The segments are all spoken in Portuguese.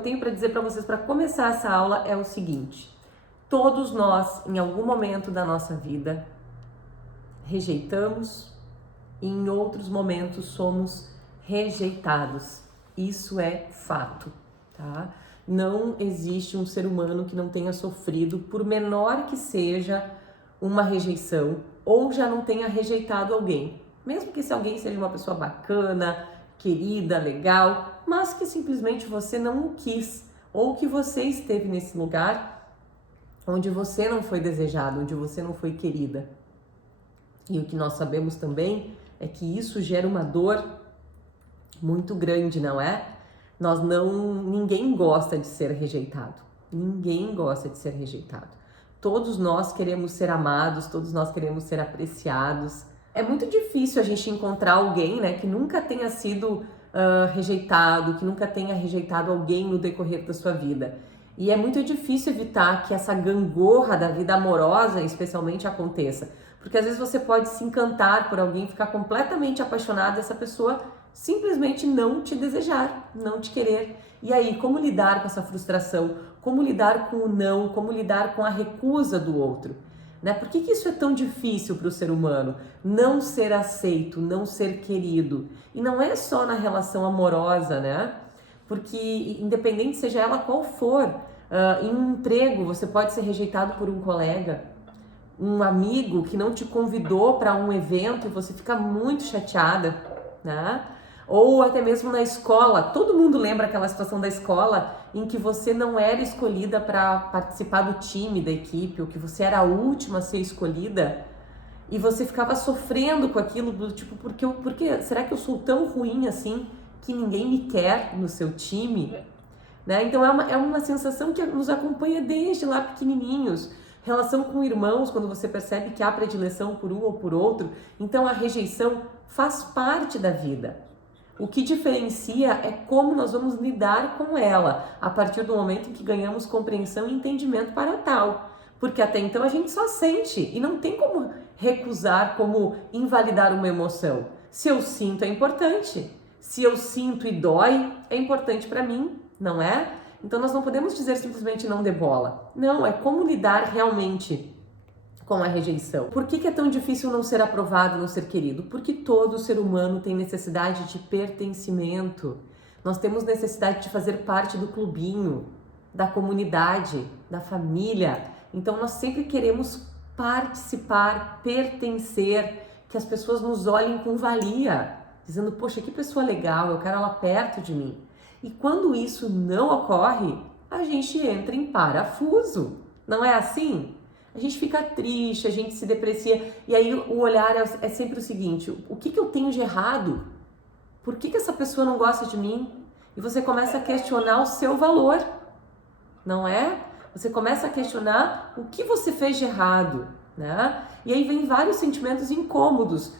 Eu tenho para dizer para vocês, para começar essa aula, é o seguinte: todos nós, em algum momento da nossa vida, rejeitamos e em outros momentos somos rejeitados. Isso é fato, tá? Não existe um ser humano que não tenha sofrido, por menor que seja, uma rejeição ou já não tenha rejeitado alguém. Mesmo que esse alguém seja uma pessoa bacana, querida, legal, mas que simplesmente você não o quis, ou que você esteve nesse lugar onde você não foi desejado, onde você não foi querida. E o que nós sabemos também é que isso gera uma dor muito grande, não é? Ninguém gosta de ser rejeitado. Ninguém gosta de ser rejeitado. Todos nós queremos ser amados, todos nós queremos ser apreciados. É muito difícil a gente encontrar alguém, né, que nunca tenha sido rejeitado, que nunca tenha rejeitado alguém no decorrer da sua vida. E é muito difícil evitar que essa gangorra da vida amorosa, especialmente, aconteça. Porque às vezes você pode se encantar por alguém, ficar completamente apaixonado, essa pessoa simplesmente não te desejar, não te querer. E aí, como lidar com essa frustração? Como lidar com o não? Como lidar com a recusa do outro? Né? Por que isso é tão difícil para o ser humano? Não ser aceito, não ser querido. E não é só na relação amorosa, né? Porque independente seja ela qual for, em um emprego você pode ser rejeitado por um colega, um amigo que não te convidou para um evento e você fica muito chateada, né? Ou até mesmo na escola, todo mundo lembra aquela situação da escola em que você não era escolhida para participar do time da equipe, ou que você era a última a ser escolhida, e você ficava sofrendo com aquilo, do tipo, será que eu sou tão ruim assim que ninguém me quer no seu time? Né? Então é uma sensação que nos acompanha desde lá pequenininhos. Relação com irmãos, quando você percebe que há predileção por um ou por outro, então a rejeição faz parte da vida. O que diferencia é como nós vamos lidar com ela, a partir do momento em que ganhamos compreensão e entendimento para tal. Porque até então a gente só sente e não tem como recusar, como invalidar uma emoção. Se eu sinto, é importante. Se eu sinto e dói, é importante para mim, não é? Então nós não podemos dizer simplesmente não dê bola. Não, é como lidar realmente com a rejeição. Por que é tão difícil não ser aprovado, não ser querido? Porque todo ser humano tem necessidade de pertencimento. Nós temos necessidade de fazer parte do clubinho, da comunidade, da família. Então nós sempre queremos participar, pertencer, que as pessoas nos olhem com valia, dizendo, poxa, que pessoa legal, eu quero ela perto de mim. E quando isso não ocorre, a gente entra em parafuso. Não é assim? A gente fica triste, a gente se deprecia. E aí o olhar é sempre o seguinte: o que eu tenho de errado? Por que essa pessoa não gosta de mim? E você começa a questionar o seu valor, não é? Você começa a questionar o que você fez de errado, né? E aí vem vários sentimentos incômodos,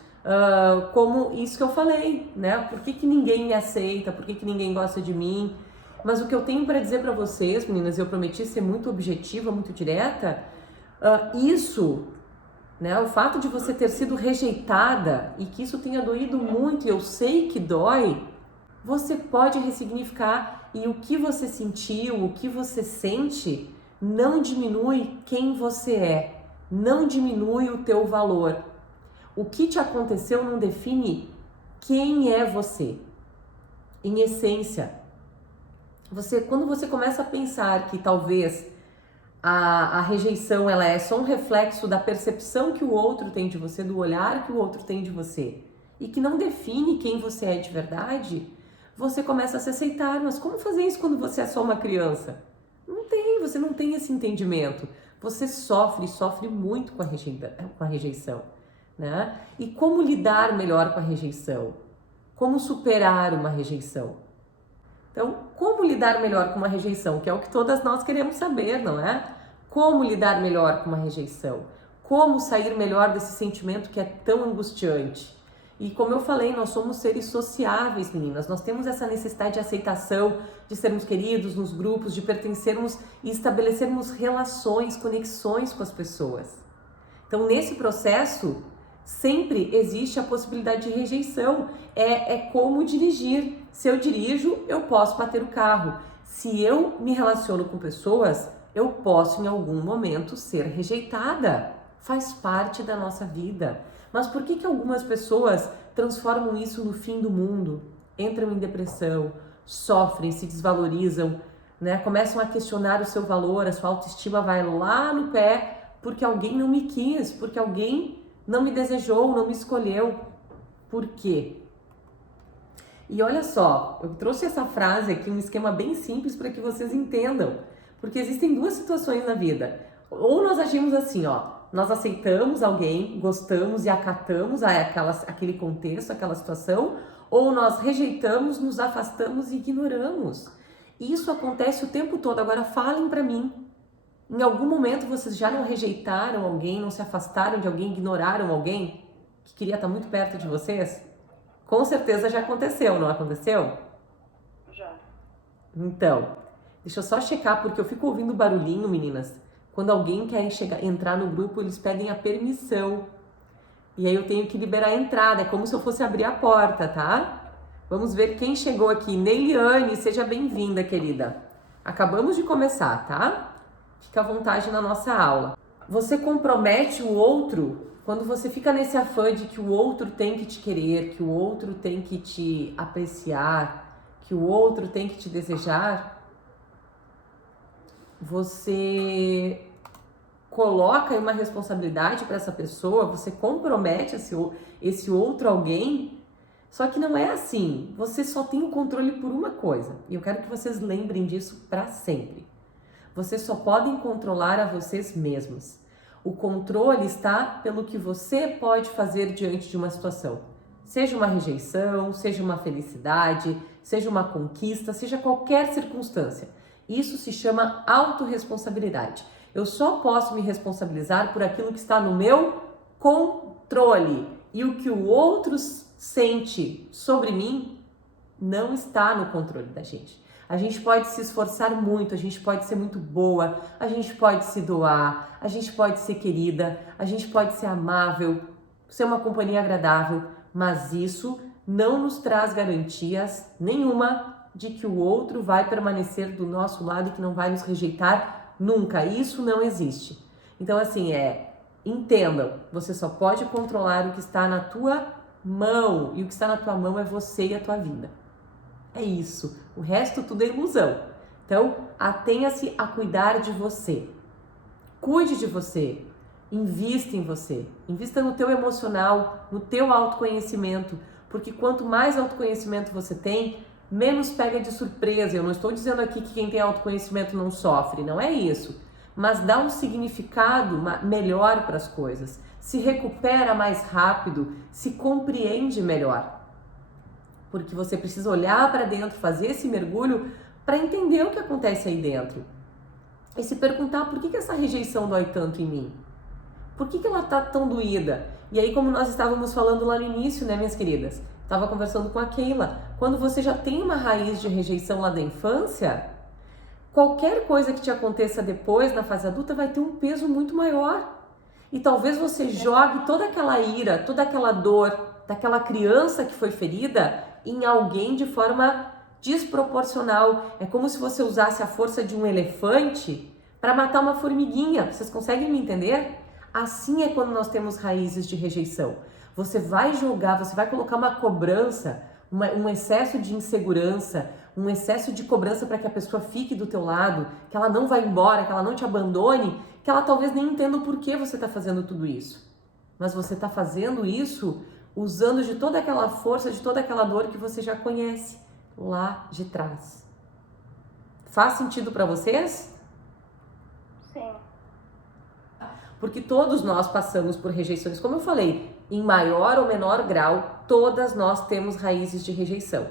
como isso que eu falei, né? Por que ninguém me aceita? Por que ninguém gosta de mim? Mas o que eu tenho para dizer para vocês, meninas, eu prometi ser muito objetiva, muito direta. O fato de você ter sido rejeitada e que isso tenha doído muito, e eu sei que dói, você pode ressignificar, e o que você sentiu, o que você sente, não diminui quem você é, não diminui o teu valor. O que te aconteceu não define quem é você. Em essência, quando você começa a pensar que talvez a rejeição ela é só um reflexo da percepção que o outro tem de você, do olhar que o outro tem de você, e que não define quem você é de verdade, você começa a se aceitar. Mas como fazer isso quando você é só uma criança? Você não tem esse entendimento. Você sofre muito com a rejeição, né? E como lidar melhor com a rejeição? Como superar uma rejeição? Então, como lidar melhor com uma rejeição? Que é o que todas nós queremos saber, não é? Como lidar melhor com uma rejeição? Como sair melhor desse sentimento que é tão angustiante? E como eu falei, nós somos seres sociáveis, meninas. Nós temos essa necessidade de aceitação, de sermos queridos nos grupos, de pertencermos e estabelecermos relações, conexões com as pessoas. Então, nesse processo, sempre existe a possibilidade de rejeição. É como dirigir. Se eu dirijo, eu posso bater o carro. Se eu me relaciono com pessoas, eu posso em algum momento ser rejeitada. Faz parte da nossa vida. Mas por que algumas pessoas transformam isso no fim do mundo? Entram em depressão, sofrem, se desvalorizam, né? Começam a questionar o seu valor, a sua autoestima vai lá no pé porque alguém não me quis, porque alguém não me desejou, não me escolheu. Por quê? E olha só, eu trouxe essa frase aqui, um esquema bem simples para que vocês entendam. Porque existem duas situações na vida. Ou nós agimos assim, ó, nós aceitamos alguém, gostamos e acatamos aquele contexto, aquela situação, ou nós rejeitamos, nos afastamos e ignoramos. Isso acontece o tempo todo. Agora falem para mim, em algum momento vocês já não rejeitaram alguém, não se afastaram de alguém, ignoraram alguém que queria estar muito perto de vocês? Com certeza já aconteceu, não aconteceu? Já. Então, deixa eu só checar, porque eu fico ouvindo barulhinho, meninas. Quando alguém quer entrar no grupo, eles pedem a permissão. E aí eu tenho que liberar a entrada, é como se eu fosse abrir a porta, tá? Vamos ver quem chegou aqui. Neiliane, seja bem-vinda, querida. Acabamos de começar, tá? Fica à vontade na nossa aula. Você compromete o outro quando você fica nesse afã de que o outro tem que te querer, que o outro tem que te apreciar, que o outro tem que te desejar. Você coloca uma responsabilidade para essa pessoa, você compromete esse outro alguém, só que não é assim. Você só tem o controle por uma coisa, e eu quero que vocês lembrem disso para sempre. Vocês só podem controlar a vocês mesmos. O controle está pelo que você pode fazer diante de uma situação. Seja uma rejeição, seja uma felicidade, seja uma conquista, seja qualquer circunstância. Isso se chama autorresponsabilidade. Eu só posso me responsabilizar por aquilo que está no meu controle. E o que o outro sente sobre mim não está no controle da gente. A gente pode se esforçar muito, a gente pode ser muito boa, a gente pode se doar, a gente pode ser querida, a gente pode ser amável, ser uma companhia agradável, mas isso não nos traz garantias nenhuma de que o outro vai permanecer do nosso lado e que não vai nos rejeitar nunca. Isso não existe. Então, assim, entendam, você só pode controlar o que está na tua mão, e o que está na tua mão é você e a tua vida. É isso. O resto tudo é ilusão. Então, atenha-se a cuidar de você. Cuide de você. Invista em você. Invista no teu emocional, no teu autoconhecimento. Porque quanto mais autoconhecimento você tem, menos pega de surpresa. Eu não estou dizendo aqui que quem tem autoconhecimento não sofre. Não é isso. Mas dá um significado melhor para as coisas. Se recupera mais rápido. Se compreende melhor. Porque você precisa olhar para dentro, fazer esse mergulho para entender o que acontece aí dentro. E se perguntar por que essa rejeição dói tanto em mim? Por que ela tá tão doída? E aí, como nós estávamos falando lá no início, né, minhas queridas? Estava conversando com a Keila. Quando você já tem uma raiz de rejeição lá da infância, qualquer coisa que te aconteça depois, na fase adulta, vai ter um peso muito maior. E talvez você jogue toda aquela ira, toda aquela dor daquela criança que foi ferida em alguém de forma desproporcional. É como se você usasse a força de um elefante para matar uma formiguinha. Vocês conseguem me entender? Assim é quando nós temos raízes de rejeição. Você vai jogar, você vai colocar uma cobrança, um excesso de insegurança, um excesso de cobrança para que a pessoa fique do teu lado, que ela não vai embora, que ela não te abandone, que ela talvez nem entenda o porquê você está fazendo tudo isso. Mas você está fazendo isso usando de toda aquela força, de toda aquela dor que você já conhece lá de trás. Faz sentido para vocês? Sim. Porque todos nós passamos por rejeições, como eu falei, em maior ou menor grau, todas nós temos raízes de rejeição.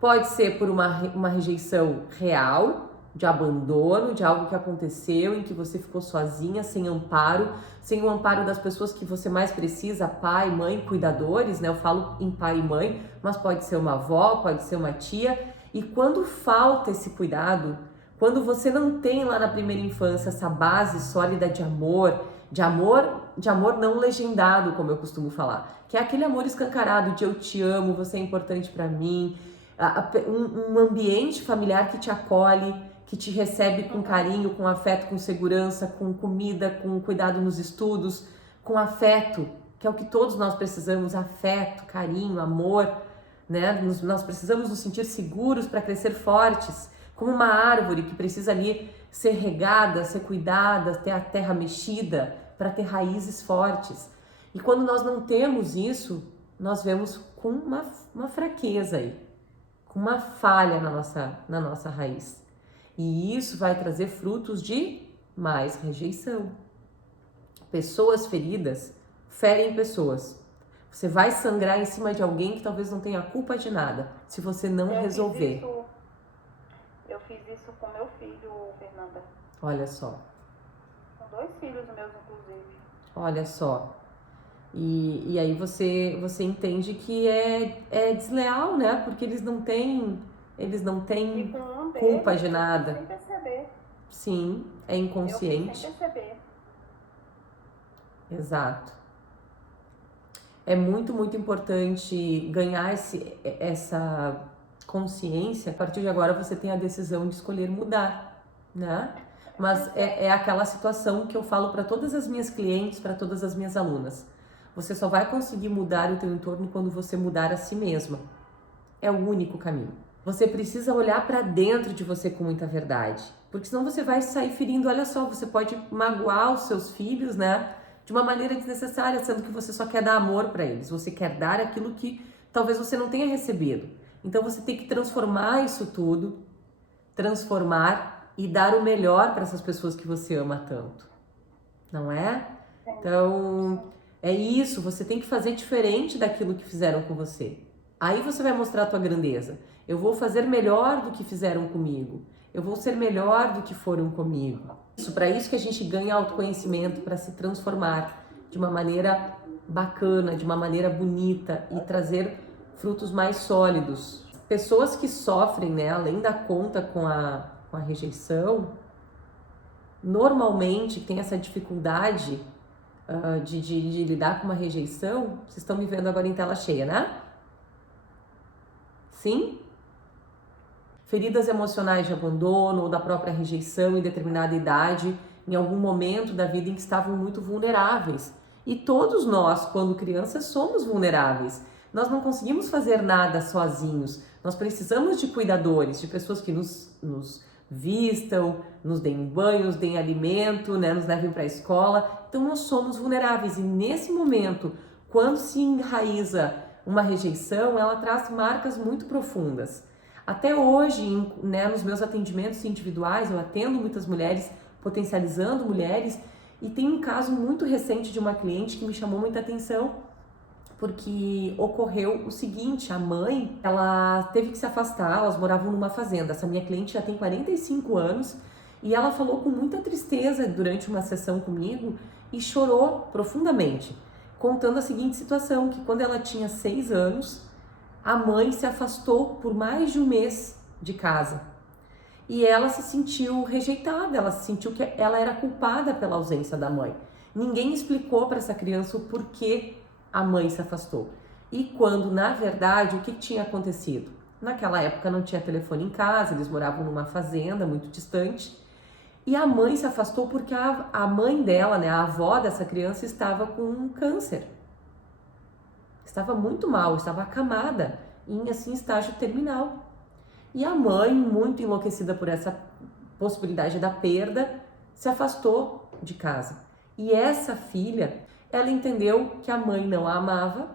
Pode ser por uma rejeição real, de abandono, de algo que aconteceu, em que você ficou sozinha, sem o amparo das pessoas que você mais precisa, pai, mãe, cuidadores, né? Eu falo em pai e mãe, mas pode ser uma avó, pode ser uma tia. E quando falta esse cuidado, quando você não tem lá na primeira infância essa base sólida de amor não legendado, como eu costumo falar, que é aquele amor escancarado de eu te amo, você é importante para mim, um ambiente familiar que te acolhe, que te recebe com carinho, com afeto, com segurança, com comida, com cuidado nos estudos, com afeto, que é o que todos nós precisamos, afeto, carinho, amor, né? Nós precisamos nos sentir seguros para crescer fortes, como uma árvore que precisa ali ser regada, ser cuidada, ter a terra mexida para ter raízes fortes. E quando nós não temos isso, nós vemos com uma fraqueza aí, com uma falha na nossa raiz. E isso vai trazer frutos de mais rejeição. Pessoas feridas ferem pessoas. Você vai sangrar em cima de alguém que talvez não tenha culpa de nada, se você não resolver. Eu fiz isso com meu filho, Fernanda. Olha só. Com 2 filhos meus, inclusive. Olha só. E aí você entende que é desleal, né? Porque eles não têm culpa de nada. Sem perceber. Sim, é inconsciente. Eu sem perceber. Exato. É muito, muito importante ganhar essa consciência. A partir de agora você tem a decisão de escolher mudar, né? Mas é aquela situação que eu falo para todas as minhas clientes, para todas as minhas alunas. Você só vai conseguir mudar o teu entorno quando você mudar a si mesma. É o único caminho. Você precisa olhar para dentro de você com muita verdade, porque senão você vai sair ferindo. Olha só, você pode magoar os seus filhos, né? De uma maneira desnecessária, sendo que você só quer dar amor para eles. Você quer dar aquilo que talvez você não tenha recebido. Então você tem que transformar isso tudo, transformar e dar o melhor para essas pessoas que você ama tanto. Não é? Então, é isso, você tem que fazer diferente daquilo que fizeram com você. Aí você vai mostrar a tua grandeza. Eu vou fazer melhor do que fizeram comigo. Eu vou ser melhor do que foram comigo. Para isso que a gente ganha autoconhecimento, para se transformar de uma maneira bacana, de uma maneira bonita e trazer frutos mais sólidos. Pessoas que sofrem, né, além da conta com a rejeição, normalmente tem essa dificuldade de lidar com uma rejeição. Vocês estão me vendo agora em tela cheia, né? Sim? Feridas emocionais de abandono ou da própria rejeição em determinada idade, em algum momento da vida em que estavam muito vulneráveis. E todos nós, quando crianças, somos vulneráveis. Nós não conseguimos fazer nada sozinhos. Nós precisamos de cuidadores, de pessoas que nos vistam, nos deem banho, nos deem alimento, né, nos levem para a escola. Então nós somos vulneráveis e nesse momento, quando se enraiza uma rejeição, ela traz marcas muito profundas. Até hoje, né, nos meus atendimentos individuais, eu atendo muitas mulheres, potencializando mulheres, e tem um caso muito recente de uma cliente que me chamou muita atenção, porque ocorreu o seguinte: a mãe, ela teve que se afastar, elas moravam numa fazenda. Essa minha cliente já tem 45 anos e ela falou com muita tristeza durante uma sessão comigo e chorou profundamente, contando a seguinte situação, que quando ela tinha 6 anos, a mãe se afastou por mais de um mês de casa. E ela se sentiu rejeitada, ela se sentiu que ela era culpada pela ausência da mãe. Ninguém explicou para essa criança o porquê a mãe se afastou. E quando, na verdade, o que tinha acontecido? Naquela época não tinha telefone em casa, eles moravam numa fazenda muito distante. E a mãe se afastou porque a mãe dela, né, a avó dessa criança, estava com câncer. Estava muito mal, estava acamada, em assim estágio terminal. E a mãe, muito enlouquecida por essa possibilidade da perda, se afastou de casa. E essa filha, ela entendeu que a mãe não a amava,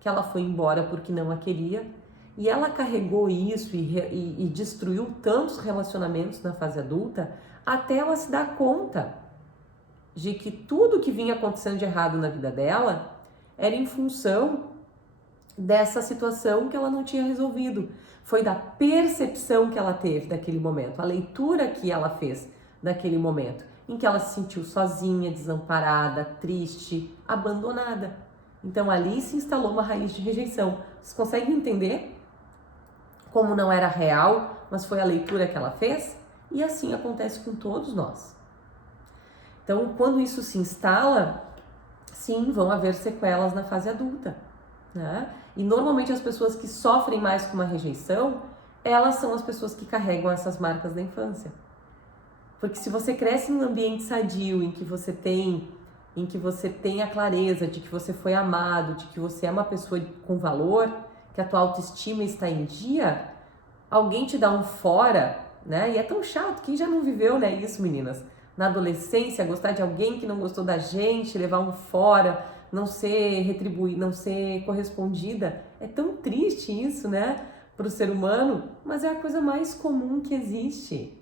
que ela foi embora porque não a queria, e ela carregou isso e destruiu tantos relacionamentos na fase adulta, até ela se dar conta de que tudo que vinha acontecendo de errado na vida dela era em função dessa situação que ela não tinha resolvido. Foi da percepção que ela teve daquele momento, a leitura que ela fez daquele momento, em que ela se sentiu sozinha, desamparada, triste, abandonada. Então ali se instalou uma raiz de rejeição. Vocês conseguem entender como não era real, mas foi a leitura que ela fez? E assim acontece com todos nós. Então, quando isso se instala, sim, vão haver sequelas na fase adulta, né? E normalmente as pessoas que sofrem mais com uma rejeição elas são as pessoas que carregam essas marcas da infância. Porque se você cresce num ambiente sadio, em que você tem a clareza de que você foi amado, de que você é uma pessoa com valor, que a tua autoestima está em dia, alguém te dá um fora, né? E é tão chato, quem já não viveu, né, isso, meninas? Na adolescência, gostar de alguém que não gostou da gente, levar um fora, não ser retribuída, não ser correspondida. É tão triste isso, né, para o ser humano, mas é a coisa mais comum que existe.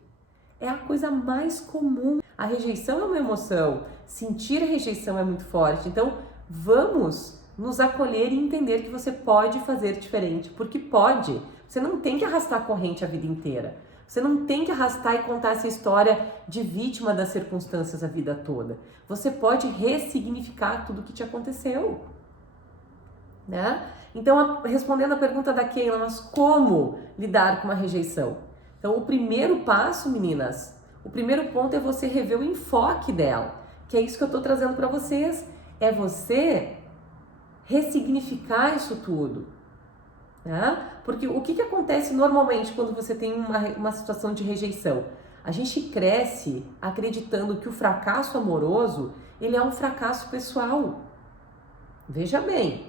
É a coisa mais comum. A rejeição é uma emoção. Sentir a rejeição é muito forte. Então, vamos nos acolher e entender que você pode fazer diferente, porque pode. Você não tem que arrastar a corrente a vida inteira. Você não tem que arrastar e contar essa história de vítima das circunstâncias a vida toda. Você pode ressignificar tudo que te aconteceu, né? Então, respondendo a pergunta da Keila, mas como lidar com uma rejeição? Então, o primeiro passo, meninas, o primeiro ponto é você rever o enfoque dela, que é isso que eu tô trazendo para vocês, é você ressignificar isso tudo, né? Porque o que acontece normalmente quando você tem uma situação de rejeição? A gente cresce acreditando que o fracasso amoroso, ele é um fracasso pessoal. Veja bem,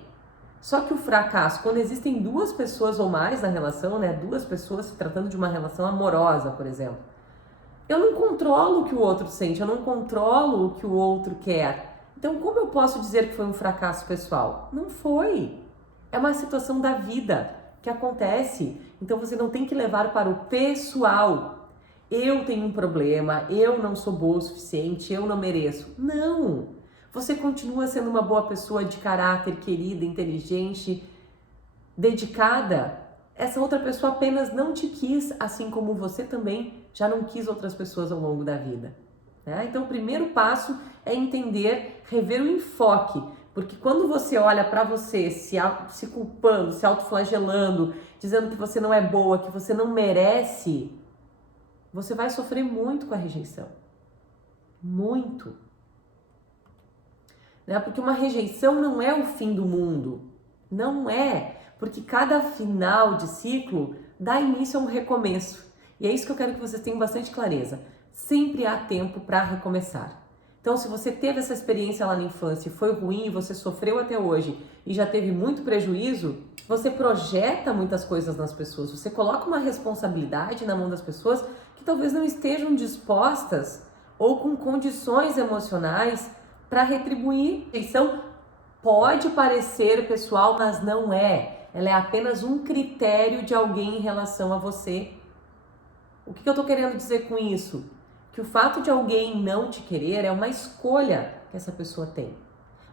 só que o fracasso, quando existem duas pessoas ou mais na relação, né? Duas pessoas se tratando de uma relação amorosa, por exemplo. Eu não controlo o que o outro sente, eu não controlo o que o outro quer. Então, como eu posso dizer que foi um fracasso pessoal? Não foi. É uma situação da vida que acontece. Então, você não tem que levar para o pessoal. Eu tenho um problema, eu não sou boa o suficiente, eu não mereço. Não! Você continua sendo uma boa pessoa de caráter, querida, inteligente, dedicada. Essa outra pessoa apenas não te quis, assim como você também já não quis outras pessoas ao longo da vida, né? Então, o primeiro passo é entender, rever o enfoque. Porque quando você olha para você se culpando, se autoflagelando, dizendo que você não é boa, que você não merece, você vai sofrer muito com a rejeição. Muito. Né? Porque uma rejeição não é o fim do mundo. Não é. Porque cada final de ciclo dá início a um recomeço. E é isso que eu quero que vocês tenham bastante clareza. Sempre há tempo para recomeçar. Então, se você teve essa experiência lá na infância e foi ruim e você sofreu até hoje e já teve muito prejuízo, você projeta muitas coisas nas pessoas. Você coloca uma responsabilidade na mão das pessoas que talvez não estejam dispostas ou com condições emocionais para retribuir. A rejeição pode parecer pessoal, mas não é. Ela é apenas um critério de alguém em relação a você. O que eu estou querendo dizer com isso? Que o fato de alguém não te querer é uma escolha que essa pessoa tem.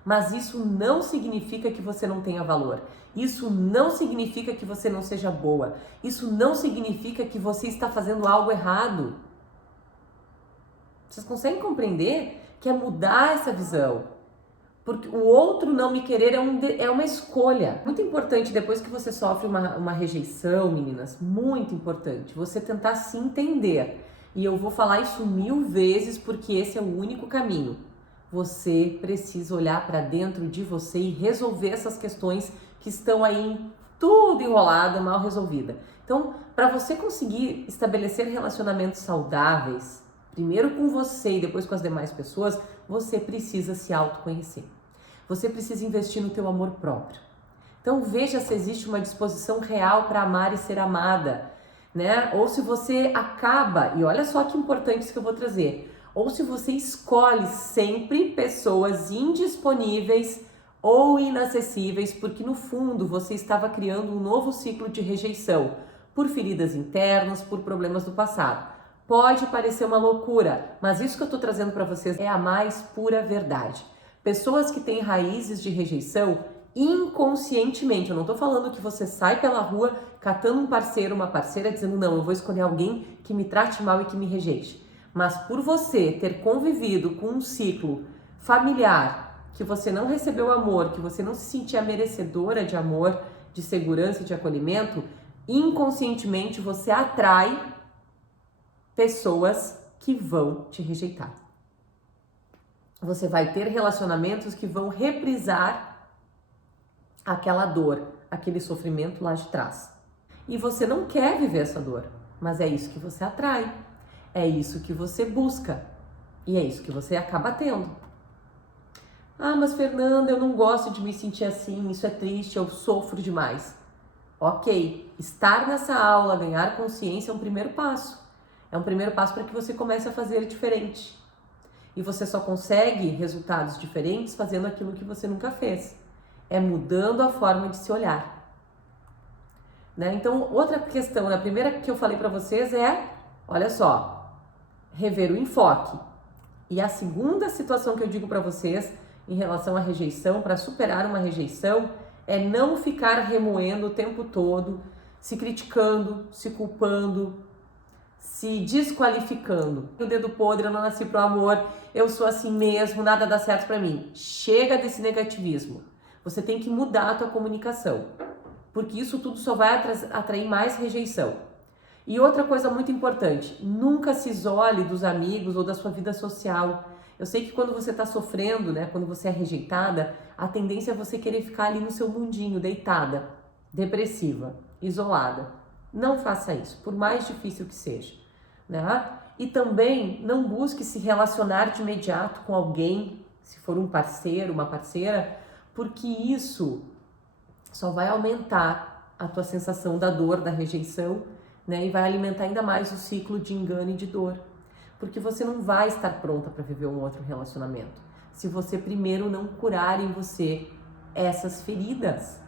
Mas isso não significa que você não tenha valor. Isso não significa que você não seja boa. Isso não significa que você está fazendo algo errado. Vocês conseguem compreender que é mudar essa visão? Porque o outro não me querer é uma escolha. Muito importante, depois que você sofre uma rejeição, meninas, muito importante, você tentar se entender. E eu vou falar isso 1000 vezes porque esse é o único caminho. Você precisa olhar para dentro de você e resolver essas questões que estão aí tudo enrolada, mal resolvida. Então, para você conseguir estabelecer relacionamentos saudáveis, primeiro com você e depois com as demais pessoas, você precisa se autoconhecer. Você precisa investir no teu amor próprio. Então veja se existe uma disposição real para amar e ser amada, né? Ou se você acaba, e olha só que importante isso que eu vou trazer, ou se você escolhe sempre pessoas indisponíveis ou inacessíveis, porque no fundo você estava criando um novo ciclo de rejeição, por feridas internas, por problemas do passado. Pode parecer uma loucura, mas isso que eu estou trazendo para vocês é a mais pura verdade. Pessoas que têm raízes de rejeição inconscientemente, eu não estou falando que você sai pela rua catando um parceiro, uma parceira, dizendo não, eu vou escolher alguém que me trate mal e que me rejeite. Mas por você ter convivido com um ciclo familiar, que você não recebeu amor, que você não se sentia merecedora de amor, de segurança e de acolhimento, inconscientemente você atrai pessoas que vão te rejeitar. Você vai ter relacionamentos que vão reprisar aquela dor, aquele sofrimento lá de trás. E você não quer viver essa dor, mas é isso que você atrai, é isso que você busca e é isso que você acaba tendo. Ah, mas Fernanda, eu não gosto de me sentir assim, isso é triste, eu sofro demais. Ok, estar nessa aula, ganhar consciência é um primeiro passo. É um primeiro passo para que você comece a fazer diferente. E você só consegue resultados diferentes fazendo aquilo que você nunca fez. É mudando a forma de se olhar. Né? Então, outra questão, a primeira que eu falei para vocês é, olha só, rever o enfoque. E a segunda situação que eu digo para vocês em relação à rejeição, para superar uma rejeição, é não ficar remoendo o tempo todo, se criticando, se culpando, se desqualificando. O dedo podre, eu não nasci pro amor, eu sou assim mesmo, nada dá certo para mim. Chega desse negativismo. Você tem que mudar a tua comunicação, porque isso tudo só vai atrair mais rejeição. E outra coisa muito importante, nunca se isole dos amigos ou da sua vida social. Eu sei que quando você está sofrendo, né, quando você é rejeitada, a tendência é você querer ficar ali no seu mundinho, deitada, depressiva, isolada. Não faça isso, por mais difícil que seja. Né? E também não busque se relacionar de imediato com alguém, se for um parceiro, uma parceira, porque isso só vai aumentar a tua sensação da dor, da rejeição, né? E vai alimentar ainda mais o ciclo de engano e de dor. Porque você não vai estar pronta para viver um outro relacionamento se você primeiro não curar em você essas feridas.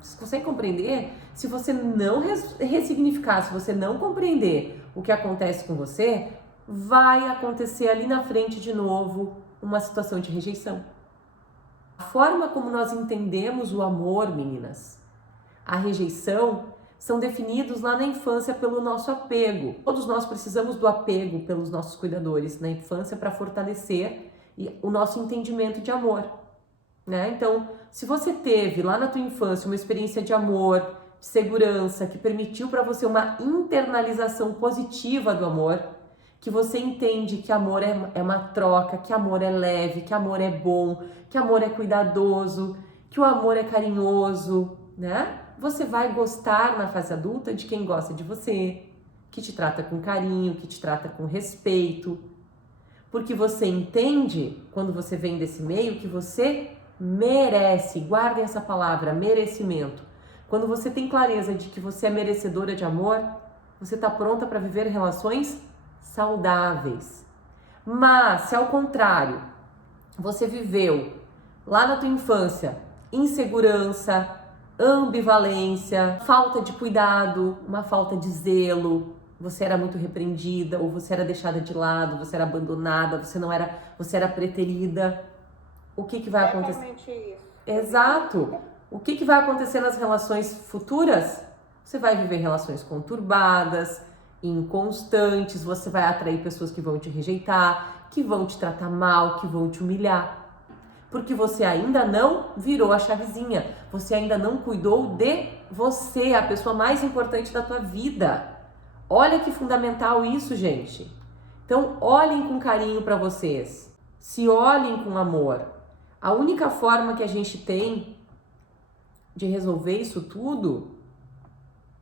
Você consegue compreender? Se você não ressignificar, se você não compreender o que acontece com você, vai acontecer ali na frente de novo uma situação de rejeição. A forma como nós entendemos o amor, meninas, a rejeição, são definidos lá na infância pelo nosso apego. Todos nós precisamos do apego pelos nossos cuidadores na infância para fortalecer o nosso entendimento de amor. Né? Então, se você teve lá na tua infância uma experiência de amor, de segurança, que permitiu para você uma internalização positiva do amor, que você entende que amor é uma troca, que amor é leve, que amor é bom, que amor é cuidadoso, que o amor é carinhoso, né? Você vai gostar na fase adulta de quem gosta de você, que te trata com carinho, que te trata com respeito, porque você entende, quando você vem desse meio, que você merece, guardem essa palavra, merecimento. Quando você tem clareza de que você é merecedora de amor, você está pronta para viver relações saudáveis. Mas, se ao contrário, você viveu lá na tua infância insegurança, ambivalência, falta de cuidado, uma falta de zelo, você era muito repreendida ou você era deixada de lado, você era abandonada, você era preterida. O que vai acontecer? Isso. Exato. O que vai acontecer nas relações futuras? Você vai viver relações conturbadas, inconstantes, você vai atrair pessoas que vão te rejeitar, que vão te tratar mal, que vão te humilhar. Porque você ainda não virou a chavezinha, você ainda não cuidou de você, a pessoa mais importante da tua vida. Olha que fundamental isso, gente. Então, olhem com carinho para vocês, se olhem com amor. A única forma que a gente tem de resolver isso tudo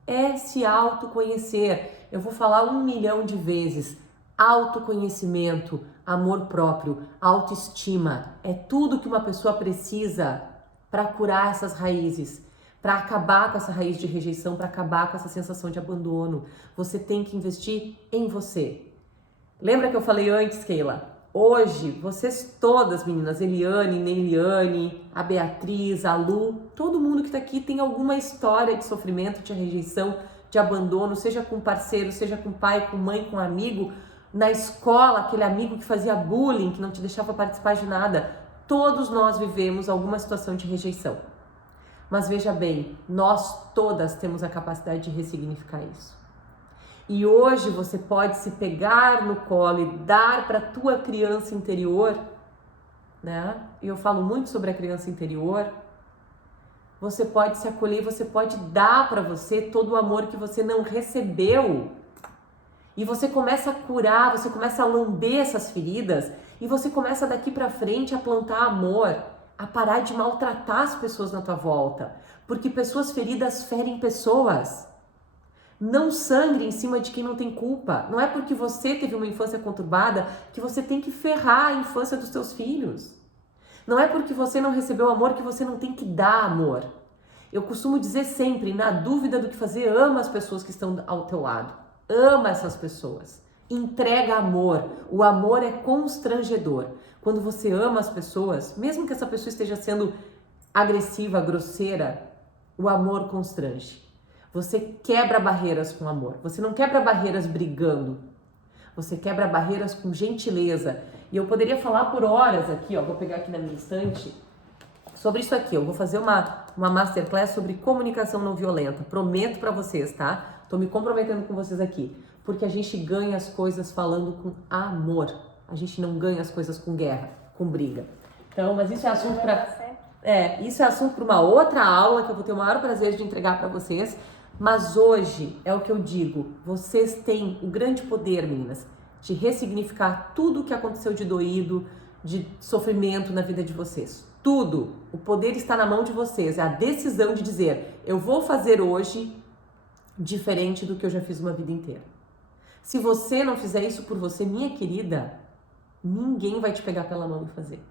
é se autoconhecer. Eu vou falar 1 milhão de vezes. Autoconhecimento, amor próprio, autoestima. É tudo que uma pessoa precisa para curar essas raízes, para acabar com essa raiz de rejeição, para acabar com essa sensação de abandono. Você tem que investir em você. Lembra que eu falei antes, Keila? Hoje, vocês todas, meninas, Eliane, Neiliane, a Beatriz, a Lu, todo mundo que tá aqui tem alguma história de sofrimento, de rejeição, de abandono, seja com parceiro, seja com pai, com mãe, com amigo, na escola, aquele amigo que fazia bullying, que não te deixava participar de nada. Todos nós vivemos alguma situação de rejeição. Mas veja bem, nós todas temos a capacidade de ressignificar isso. E hoje você pode se pegar no colo e dar para a tua criança interior, né? E eu falo muito sobre a criança interior. Você pode se acolher, você pode dar para você todo o amor que você não recebeu. E você começa a curar, você começa a lamber essas feridas e você começa daqui para frente a plantar amor, a parar de maltratar as pessoas na tua volta, porque pessoas feridas ferem pessoas. Não sangre em cima de quem não tem culpa. Não é porque você teve uma infância conturbada que você tem que ferrar a infância dos seus filhos. Não é porque você não recebeu amor que você não tem que dar amor. Eu costumo dizer sempre, na dúvida do que fazer, ama as pessoas que estão ao teu lado. Ama essas pessoas. Entrega amor. O amor é constrangedor. Quando você ama as pessoas, mesmo que essa pessoa esteja sendo agressiva, grosseira, o amor constrange. Você quebra barreiras com amor. Você não quebra barreiras brigando. Você quebra barreiras com gentileza. E eu poderia falar por horas aqui, ó, vou pegar aqui na minha estante, sobre isso aqui. Eu vou fazer uma masterclass sobre comunicação não violenta. Prometo pra vocês, tá? Tô me comprometendo com vocês aqui. Porque a gente ganha as coisas falando com amor. A gente não ganha as coisas com guerra, com briga. Então, mas isso é assunto isso é assunto para uma outra aula que eu vou ter o maior prazer de entregar para vocês. Mas hoje é o que eu digo, vocês têm o grande poder, meninas, de ressignificar tudo o que aconteceu de doído, de sofrimento na vida de vocês. Tudo. O poder está na mão de vocês. É a decisão de dizer, eu vou fazer hoje diferente do que eu já fiz uma vida inteira. Se você não fizer isso por você, minha querida, ninguém vai te pegar pela mão e fazer.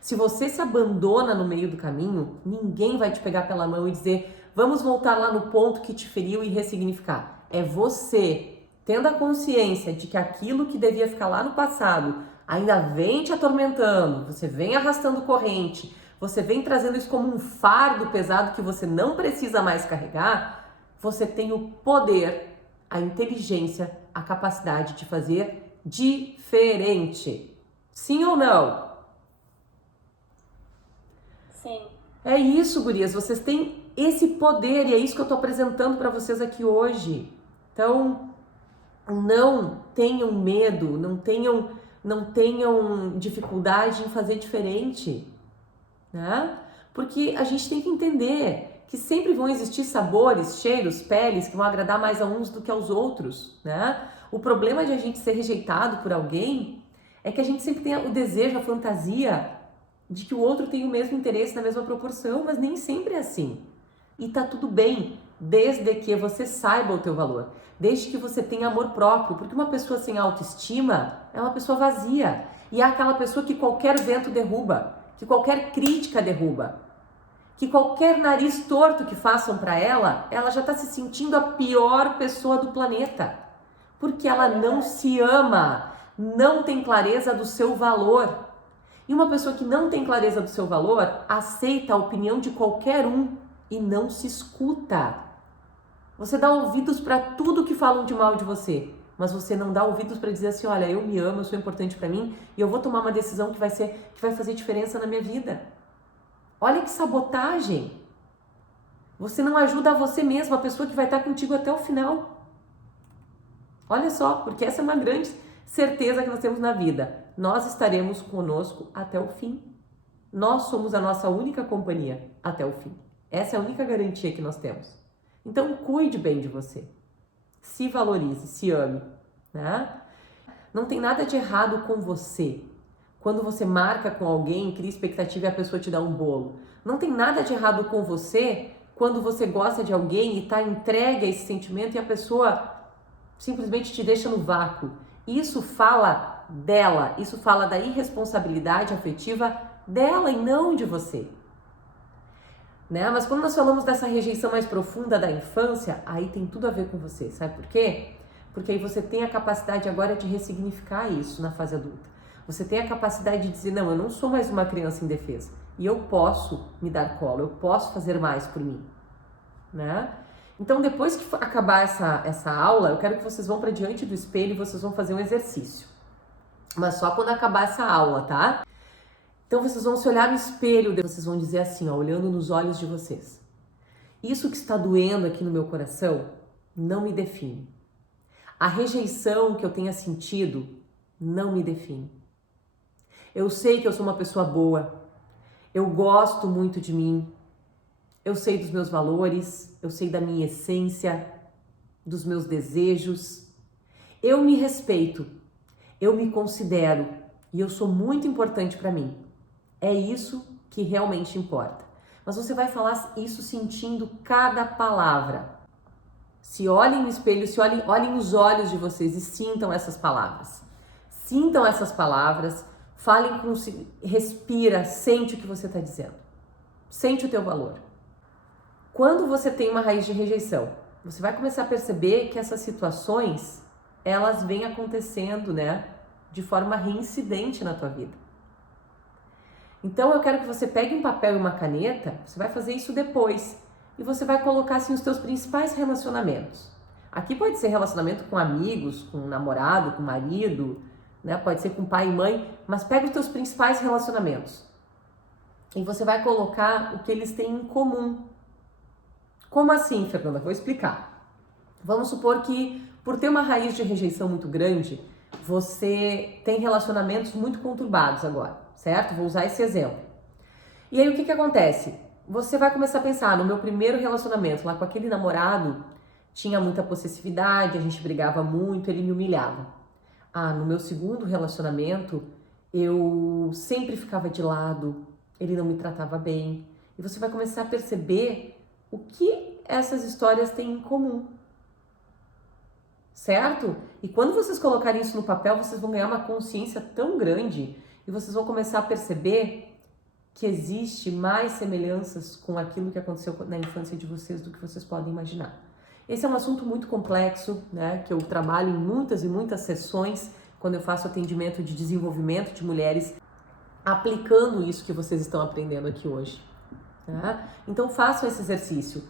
Se você se abandona no meio do caminho, ninguém vai te pegar pela mão e dizer, vamos voltar lá no ponto que te feriu e ressignificar. É você, tendo a consciência de que aquilo que devia ficar lá no passado ainda vem te atormentando, você vem arrastando corrente, você vem trazendo isso como um fardo pesado que você não precisa mais carregar, você tem o poder, a inteligência, a capacidade de fazer diferente. Sim ou não? Sim. É isso, gurias. Vocês têm esse poder e é isso que eu tô apresentando para vocês aqui hoje. Então, não tenham medo, não tenham dificuldade em fazer diferente, né? Porque a gente tem que entender que sempre vão existir sabores, cheiros, peles que vão agradar mais a uns do que aos outros, né? O problema de a gente ser rejeitado por alguém é que a gente sempre tem o desejo, a fantasia de que o outro tem o mesmo interesse na mesma proporção, mas nem sempre é assim. E tá tudo bem, desde que você saiba o teu valor, desde que você tenha amor próprio, porque uma pessoa sem autoestima é uma pessoa vazia, e é aquela pessoa que qualquer vento derruba, que qualquer crítica derruba, que qualquer nariz torto que façam para ela, ela já tá se sentindo a pior pessoa do planeta, porque ela não se ama, não tem clareza do seu valor. E uma pessoa que não tem clareza do seu valor aceita a opinião de qualquer um e não se escuta. Você dá ouvidos para tudo que falam de mal de você, mas você não dá ouvidos para dizer assim, olha, eu me amo, eu sou importante para mim e eu vou tomar uma decisão que vai fazer diferença na minha vida. Olha que sabotagem. Você não ajuda a você mesmo, a pessoa que vai estar contigo até o final. Olha só, porque essa é uma grande certeza que nós temos na vida. Nós estaremos conosco até o fim. Nós somos a nossa única companhia até o fim. Essa é a única garantia que nós temos. Então, cuide bem de você. Se valorize, se ame, né? Não tem nada de errado com você. Quando você marca com alguém, cria expectativa e a pessoa te dá um bolo. Não tem nada de errado com você quando você gosta de alguém e está entregue a esse sentimento e a pessoa simplesmente te deixa no vácuo. Isso fala dela, isso fala da irresponsabilidade afetiva dela e não de você. Né? Mas quando nós falamos dessa rejeição mais profunda da infância, aí tem tudo a ver com você. Sabe por quê? Porque aí você tem a capacidade agora de ressignificar isso na fase adulta. Você tem a capacidade de dizer, não, eu não sou mais uma criança indefesa. E eu posso me dar colo, eu posso fazer mais por mim. Né? Então, depois que acabar essa aula, eu quero que vocês vão para diante do espelho e vocês vão fazer um exercício. Mas só quando acabar essa aula, tá? Então, vocês vão se olhar no espelho, vocês vão dizer assim, ó, olhando nos olhos de vocês. Isso que está doendo aqui no meu coração não me define. A rejeição que eu tenha sentido não me define. Eu sei que eu sou uma pessoa boa. Eu gosto muito de mim. Eu sei dos meus valores, eu sei da minha essência, dos meus desejos. Eu me respeito, eu me considero e eu sou muito importante para mim. É isso que realmente importa. Mas você vai falar isso sentindo cada palavra. Se olhem no espelho, olhem nos olhos de vocês e sintam essas palavras. Sintam essas palavras, falem respira, sente o que você está dizendo. Sente o teu valor. Quando você tem uma raiz de rejeição, você vai começar a perceber que essas situações, elas vêm acontecendo, né, de forma reincidente na tua vida. Então eu quero que você pegue um papel e uma caneta, você vai fazer isso depois, e você vai colocar assim os teus principais relacionamentos. Aqui pode ser relacionamento com amigos, com namorado, com marido, né? Pode ser com pai e mãe, mas pega os teus principais relacionamentos. E você vai colocar o que eles têm em comum. Como assim, Fernanda? Vou explicar. Vamos supor que, por ter uma raiz de rejeição muito grande, você tem relacionamentos muito conturbados agora, certo? Vou usar esse exemplo. E aí o que acontece? Você vai começar a pensar, no meu primeiro relacionamento, lá com aquele namorado, tinha muita possessividade, a gente brigava muito, ele me humilhava. No meu segundo relacionamento, eu sempre ficava de lado, ele não me tratava bem. E você vai começar a perceber o que essas histórias têm em comum. Certo? E quando vocês colocarem isso no papel, vocês vão ganhar uma consciência tão grande e vocês vão começar a perceber que existe mais semelhanças com aquilo que aconteceu na infância de vocês do que vocês podem imaginar. Esse é um assunto muito complexo, né, que eu trabalho em muitas e muitas sessões quando eu faço atendimento de desenvolvimento de mulheres, aplicando isso que vocês estão aprendendo aqui hoje. Tá? Então façam esse exercício.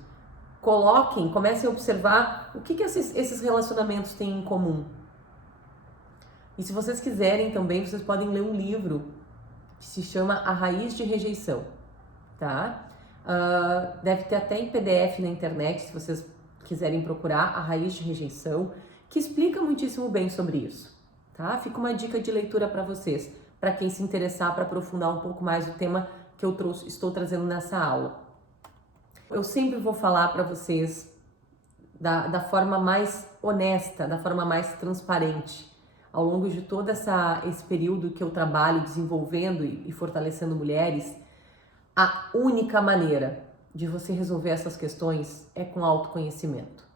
Comecem a observar o que esses relacionamentos têm em comum. E se vocês quiserem também, vocês podem ler um livro que se chama A Raiz de Rejeição, tá? Deve ter até em PDF na internet, se vocês quiserem procurar A Raiz de Rejeição, que explica muitíssimo bem sobre isso, tá? Fica uma dica de leitura para vocês, para quem se interessar para aprofundar um pouco mais o tema que eu estou trazendo nessa aula. Eu sempre vou falar para vocês da forma mais honesta, da forma mais transparente. Ao longo de todo esse período que eu trabalho desenvolvendo e fortalecendo mulheres, a única maneira de você resolver essas questões é com autoconhecimento.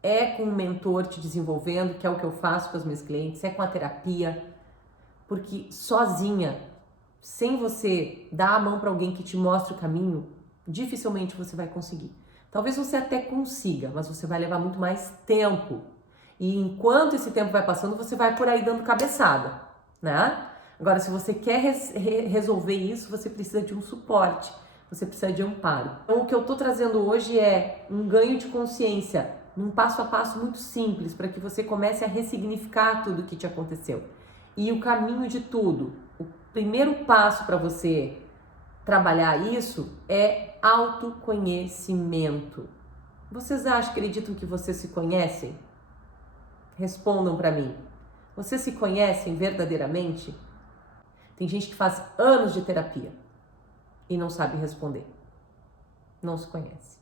É com um mentor te desenvolvendo, que é o que eu faço com as minhas clientes, é com a terapia, porque sozinha, sem você dar a mão para alguém que te mostre o caminho, dificilmente você vai conseguir. Talvez você até consiga, mas você vai levar muito mais tempo. E enquanto esse tempo vai passando, você vai por aí dando cabeçada, né? Agora, se você quer resolver isso, você precisa de um suporte, você precisa de amparo. Então, o que eu tô trazendo hoje é um ganho de consciência, um passo a passo muito simples, para que você comece a ressignificar tudo o que te aconteceu. E o caminho de tudo, o primeiro passo para você trabalhar isso é autoconhecimento. Vocês acreditam que vocês se conhecem? Respondam para mim. Vocês se conhecem verdadeiramente? Tem gente que faz anos de terapia e não sabe responder. Não se conhece.